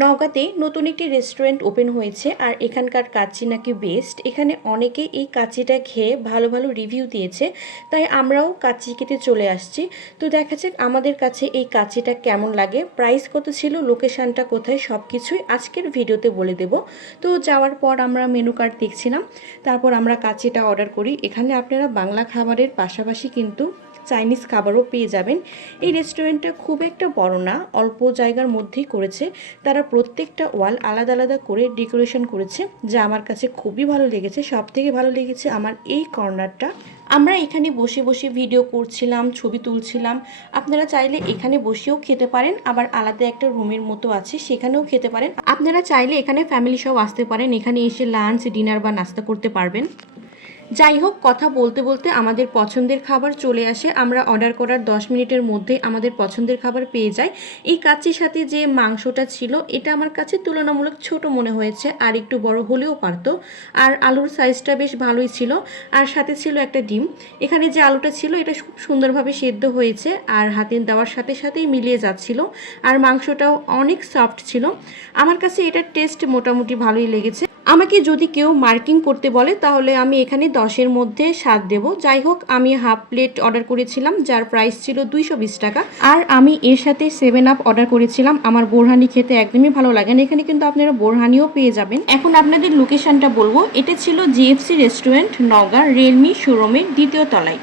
নওগাঁতে নতুন একটি restaurant open হয়েছে আর এখানকার কাচ্চি নাকি বেস্ট। এখানে অনেকে এই কাচ্চিটা খেয়ে ভালো ভালো রিভিউ দিয়েছে, তাই আমরাও কাচ্চি খেতে চলে আসছি। তো দেখা যাক আমাদের কাছে এই কাচ্চিটা কেমন লাগে, প্রাইস কত ছিল, লোকেশানটা কোথায়, সব কিছুই আজকের ভিডিওতে বলে দেব। তো যাওয়ার পর আমরা মেনু কার্ড দেখছিলাম, তারপর আমরা কাচ্চিটা অর্ডার করি। এখানে আপনারা বাংলা খাবারের পাশাপাশি কিন্তু চাইনিজ খাবারও পেয়ে যাবেন। এই রেস্টুরেন্টটা খুব একটা বড় না, অল্প জায়গার মধ্যেই করেছে। তারা প্রত্যেকটা ওয়াল আলাদা আলাদা করে ডেকোরেশন করেছে, যা আমার কাছে খুবই ভালো লেগেছে। সবথেকে ভালো লেগেছে আমার এই কর্নারটা। আমরা এখানে বসে বসে ভিডিও করছিলাম, ছবি তুলছিলাম। আপনারা চাইলে এখানে বসেও খেতে পারেন, আবার আলাদা একটা রুমের মতো আছে, সেখানেও খেতে পারেন। আপনারা চাইলে এখানে ফ্যামিলি সহ আসতে পারেন, এখানে এসে লাঞ্চ, ডিনার বা নাস্তা করতে পারবেন। যাই হোক, কথা বলতে বলতে আমাদের পছন্দের খাবার চলে আসে। আমরা অর্ডার করার 10 মিনিটের মধ্যে আমাদের পছন্দের খাবার পেয়ে যাই। এই কাচ্চির সাথে যে মাংসটা ছিল, এটা আমার কাছে তুলনামূলক ছোট মনে হয়েছে, আর একটু বড় হলেও পারতো। আর আলুর সাইজটা বেশ ভালোই ছিল, আর সাথে ছিল একটা ডিম। এখানে যে আলুটা ছিল এটা খুব সুন্দরভাবে সেদ্ধ হয়েছে, আর হাতে দেওয়ার সাথে সাথেই মিলিয়ে যাচ্ছিল। আর মাংসটাও অনেক সফট ছিল। আমার কাছে এটার টেস্ট মোটামুটি ভালোই লেগেছে। আমাকে যদি কেউ মার্কিং করতে বলে তাহলে আমি এখানে 10-এর মধ্যে 7 দেব। যাই হোক, আমি হাফ প্লেট অর্ডার করেছিলাম, যার প্রাইস ছিল 220 টাকা। আর আমি এর সাথে 7 আপ অর্ডার করেছিলাম। আমার বোরহানি খেতে একদমই ভালো লাগে না, এখানে কিন্তু আপনারা বোরহানিও পেয়ে যাবেন। এখন আপনাদের লোকেশনটা বলবো। এটা ছিল জিএফসি রেস্টুরেন্ট, নওগাঁ রিয়েলমি শোরুমের 2য় তলায়।